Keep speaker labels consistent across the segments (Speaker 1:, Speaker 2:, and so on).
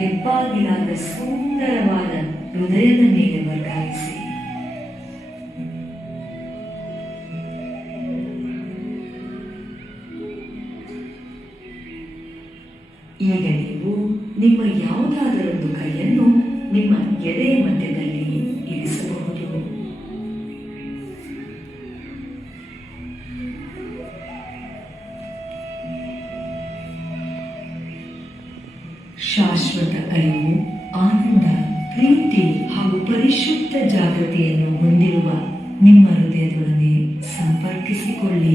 Speaker 1: ಹೆಬ್ಬಾಗಿಲಾದ ಸುಂದರವಾದ ಹೃದಯದ ಮೇಲೆ ವರ್ಗಾಯಿಸಿ. ಈಗ ನೀವು ನಿಮ್ಮ ಯಾವುದಾದರೊಂದು ಕೈಯನ್ನು ನಿಮ್ಮ ಎದೆಯ ಮಧ್ಯದಲ್ಲಿ ಶಾಶ್ವತ ಅರಿವು, ಆನಂದ, ಪ್ರೀತಿ ಹಾಗೂ ಪರಿಶುದ್ಧ ಜಾಗೃತಿಯನ್ನು ಹೊಂದಿರುವ ನಿಮ್ಮ ಹೃದಯದೊಡನೆ ಸಂಪರ್ಕಿಸಿಕೊಳ್ಳಿ.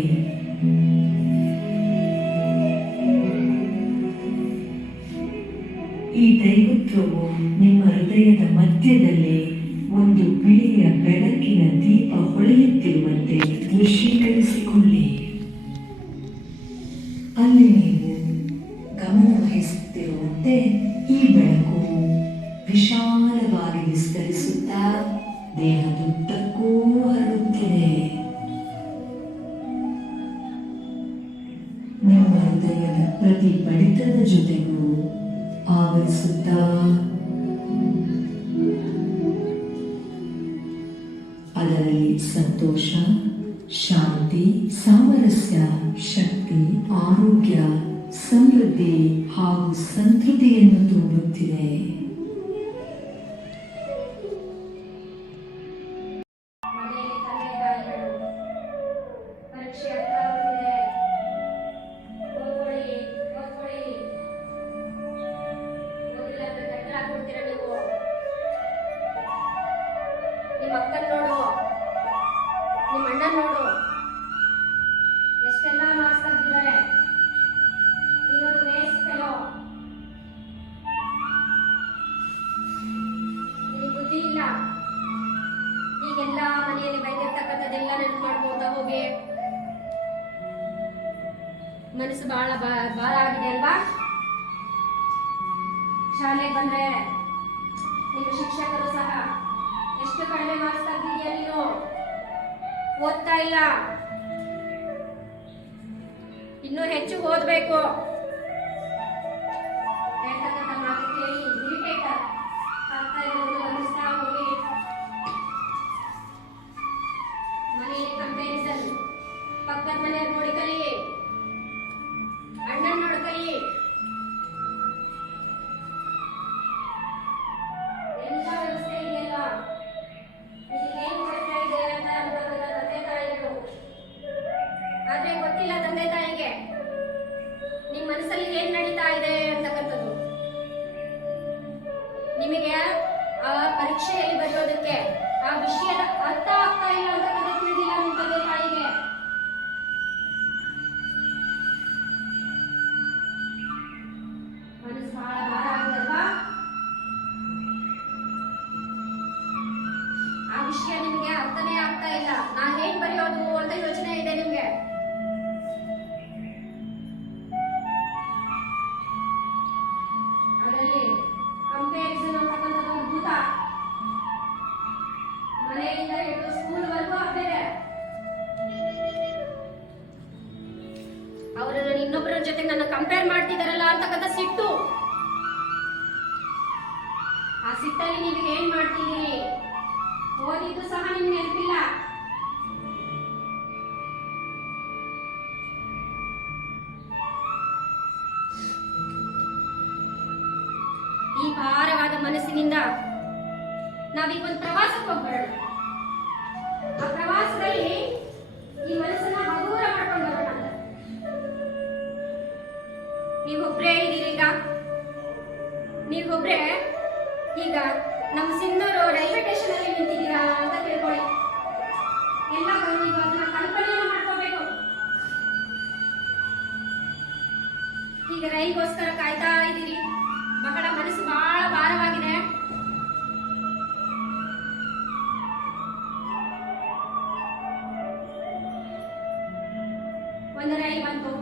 Speaker 1: ಈ ದೈವತ್ವವು ನಿಮ್ಮ ಹೃದಯದ ಮಧ್ಯದಲ್ಲಿ ಒಂದು ಬಿಳಿಯ ಬೆಳಕಿನ ದೀಪ ಹೊಳೆಯುತ್ತಿರುವಂತೆ ದೃಶ್ಯೀಕರಿಸಿಕೊಳ್ಳಿ. ಅಲ್ಲಿ ವಿಸ್ತರಿಸುತ್ತಾ ದೇಹದುದ್ದಕ್ಕೂ ಹರಡುತ್ತಿದೆ ನಿಮ್ಮ ಹೃದಯದ ಪ್ರತಿ ಬಡಿತದ ಜೊತೆಗೂ ಆವರಿಸುತ್ತಾ. ಅದರಲ್ಲಿ ಸಂತೋಷ, ಶಾಂತಿ, ಸಾಮರಸ್ಯ, ಶಕ್ತಿ, ಆರೋಗ್ಯ, ಸಮೃದ್ಧಿ ಹಾಗೂ ಸಂತೃತಿಯನ್ನು ತುಂಬುತ್ತಿದೆ.
Speaker 2: ನಿಮ್ಮ ನೋಡು. ನಿಮ್ಮ ಅಣ್ಣನ ನೋಡು. ಎಷ್ಟೆಲ್ಲ ಮಾಡಿಸ್ತಾ ಇದ್ದಾರೆ ನೀನೊಂದು ವೇಸ್ಟ್ ಫೆಲೋ ಬುದ್ಧಿ ಇಲ್ಲ. ಈಗೆಲ್ಲ ಮನೆಯಲ್ಲಿ ಬೈದಿರ್ತಕ್ಕಂಥದ್ದೆಲ್ಲ ನೆನಪು ಮಾಡ್ಕೊತಾ ಹೋಗಿ. ಮನಸ್ಸು ಬಹಳ ಭಾರ ಆಗಿದೆ ಅಲ್ವಾ? ಶಾಲೆಗೆ ಬಂದ್ರೆ ಇಲ್ಲ. ಇನ್ನೂ ಹೆಚ್ಚು ಓದ್ಬೇಕು. ಆ ಪರೀಕ್ಷೆಯಲ್ಲಿ ಬರೆಯೋದಕ್ಕೆ ಆ ವಿಷಯದ ಅರ್ಥ ಆಗ್ತಾ ಇಲ್ಲ ಅಂತ ತಿಳಿದಿಲ್ಲ ನಿಮ್ಮ ತಂದೆ ತಾಯಿಗೆ. ಇನ್ನೊಬ್ಬರ ಜೊತೆ ನನ್ನ ಕಂಪೇರ್ ಮಾಡ್ತಿದಾರಲ್ಲ ಅಂತಕ್ಕಂಥ ಸಿಟ್ಟು ಆ ಸಿಟ್ಟಲ್ಲಿ ನೀವು ಏನ್ ಮಾಡ್ತಿದ್ದೀರಿ? ಓದಿದ್ದು ಸಹ ನಿಮ್ಗೆ ನೆನಪಿಲ್ಲ. ಈ ಭಾರವಾದ ಮನಸ್ಸಿನಿಂದ ನಾವೀಗ ಒಂದು ಪ್ರವಾಸಕ್ಕೆ ಹೋಗ್ಬರೋಣ. ನೀವೊಬ್ರೇ ಈಗ ನಮ್ಮ ಸಿಂಧೂರು ರೈಲ್ವೆ ಸ್ಟೇಷನ್ ಅಲ್ಲಿ ನಿಂತಿದ್ದೀರಾ ಅಂತ ತಿಳ್ಕೊಳ್ಳಿ. ಎಲ್ಲ ನೀವು ಕಲ್ಪನೆಯನ್ನು ಮಾಡ್ಕೋಬೇಕು. ಈಗ ರೈಲ್ಗೋಸ್ಕರ ಕಾಯ್ತಾ ಇದ್ದೀರಿ. ಬಹಳ ಮನಸ್ಸು ಬಹಳ ಭಾರವಾಗಿದೆ. ಒಂದು ರೈಲ್ ಬಂತು.